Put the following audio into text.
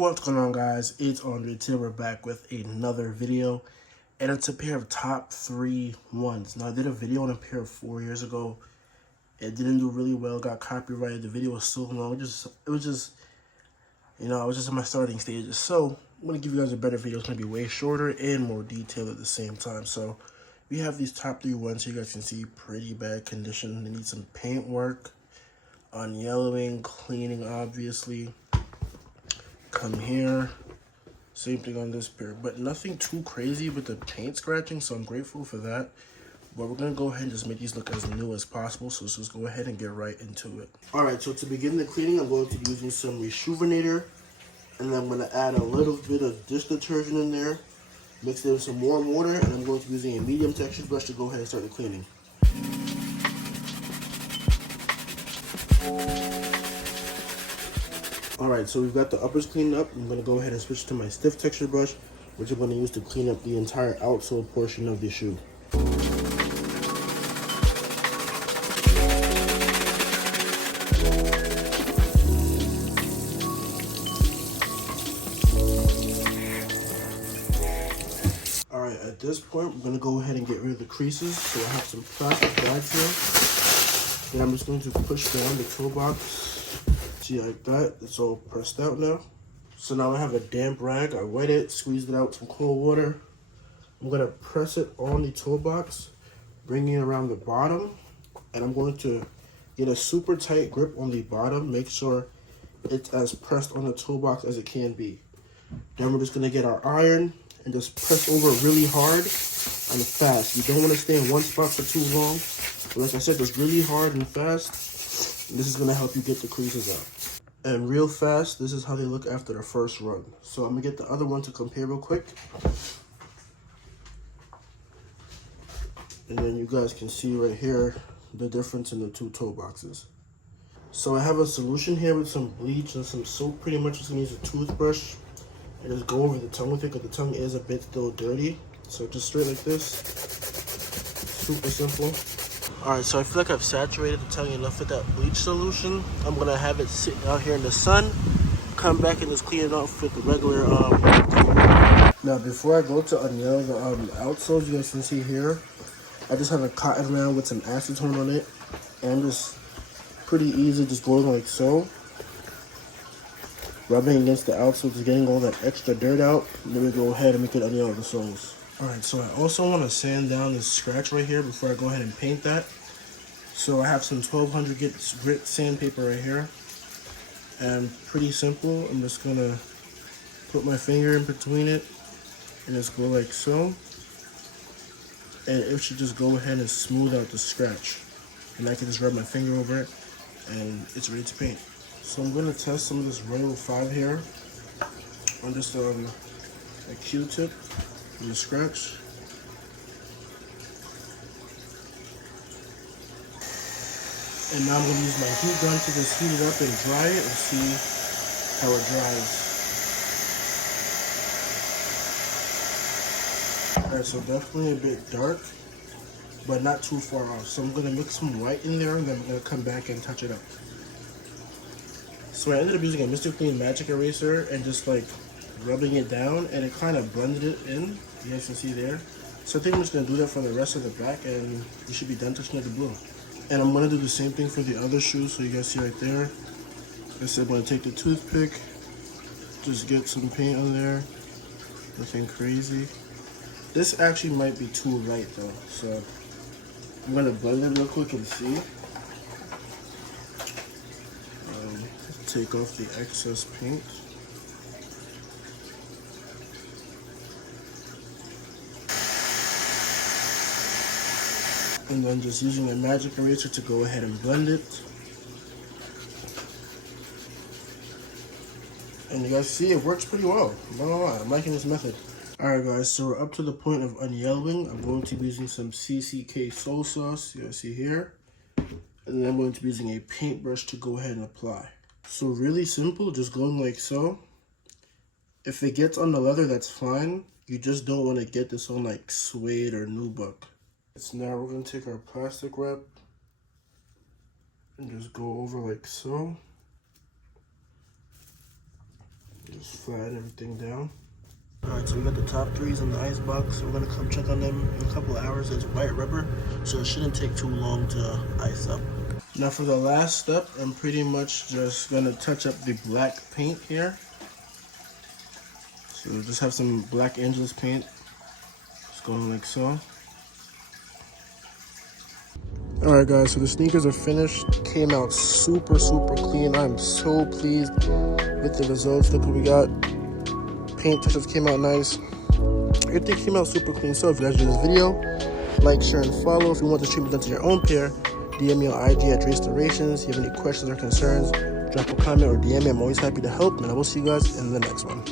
What's going on, guys? It's Andre. Today we're back with another video, and it's a pair of top 3 ones. Now, I did a video on a pair 4 years ago. It didn't do really well, got copyrighted. The video was so long. It was just I was just in my starting stages. So I'm gonna give you guys a better video. It's gonna be way shorter and more detailed at the same time. So we have these top 3 ones here. You guys can see pretty bad condition. They need some paint work, unyellowing, cleaning, obviously. Come here, same thing on this pair, but nothing too crazy with the paint scratching, so I'm grateful for that. But we're gonna go ahead and just make these look as new as possible, so let's just go ahead and get right into it. All right, so to begin the cleaning, I'm going to be using some Rejuvenator, and then I'm gonna add a little bit of dish detergent in there, mix it with some warm water, and I'm going to be using a medium textured brush to go ahead and start the cleaning. Alright, so we've got the uppers cleaned up. I'm going to go ahead and switch to my stiff texture brush, which I'm going to use to clean up the entire outsole portion of the shoe. Alright, at this point, we're going to go ahead and get rid of the creases. So I have some plastic bags here. And I'm just going to push down the toe box. See, like that. It's all pressed out now. So now I have a damp rag. I wet it, squeezed it out with some cold water. I'm going to press it on the toe box, bringing it around the bottom. And I'm going to get a super tight grip on the bottom. Make sure it's as pressed on the toe box as it can be. Then we're just going to get our iron and just press over really hard and fast. You don't want to stay in one spot for too long. But like I said, just really hard and fast. And this is going to help you get the creases out. And real fast, this is how they look after the first run. So I'm going to get the other one to compare real quick. And then you guys can see right here the difference in the two toe boxes. So I have a solution here with some bleach and some soap. Pretty much just going to use a toothbrush and just go over the tongue with it, because the tongue is a bit still dirty. So just straight like this. Super simple. Alright, so I feel like I've saturated the tongue enough with that bleach solution. I'm going to have it sit out here in the sun, come back and just clean it off with the regular Now, before I go to unyellow the outsoles, you guys can see here, I just have a cotton round with some acetone on it. And I'm just pretty easy, just going like so. Rubbing against the outsole, just getting all that extra dirt out. And then we go ahead and make it unyellow the soles. Alright, so I also want to sand down this scratch right here before I go ahead and paint that. So I have some 1200 grit sandpaper right here. And pretty simple, I'm just going to put my finger in between it and just go like so. And it should just go ahead and smooth out the scratch. And I can just rub my finger over it and it's ready to paint. So I'm going to test some of this Royal 5 here on just a Q-tip. The scratch. And now I'm going to use my heat gun to just heat it up and dry it and see how it dries. Alright, so definitely a bit dark, but not too far off. So I'm going to mix some white in there and then I'm going to come back and touch it up. So I ended up using a Mr. Clean Magic Eraser and just like rubbing it down, and it kind of blended it in. You guys can see there. So I think I'm just going to do that for the rest of the back, and you should be done touching up the blue. And I'm going to do the same thing for the other shoes. So you guys see right there. Like I said, I'm going to take the toothpick, just get some paint on there. Nothing crazy. This actually might be too light though, so I'm going to blend it real quick and see. Take off the excess paint. And then just using a magic eraser to go ahead and blend it. And you guys see it works pretty well. I'm not gonna lie, I'm liking this method. Alright guys, so we're up to the point of unyellowing. I'm going to be using some CCK soy sauce, you guys see here. And then I'm going to be using a paintbrush to go ahead and apply. So really simple, just going like so. If it gets on the leather, that's fine. You just don't want to get this on like suede or nubuck. So now we're going to take our plastic wrap and just go over like so. Just flatten everything down. Alright, so we got the top threes in the ice box. So we're gonna come check on them in a couple of hours. It's white rubber, so it shouldn't take too long to ice up. Now for the last step, I'm pretty much just gonna touch up the black paint here. So just have some black Angeles paint. Just going like so. Alright guys, so the sneakers are finished. Came out super clean. I'm so pleased with the results. Look what we got. Paint touches came out nice. Everything came out super clean. So if you guys enjoyed this video, like, share, and follow. If you want the treatment done to your own pair, DM me on IG at DRESTORATIONS. If you have any questions or concerns, drop a comment or DM me. I'm always happy to help, and I will see you guys in the next one.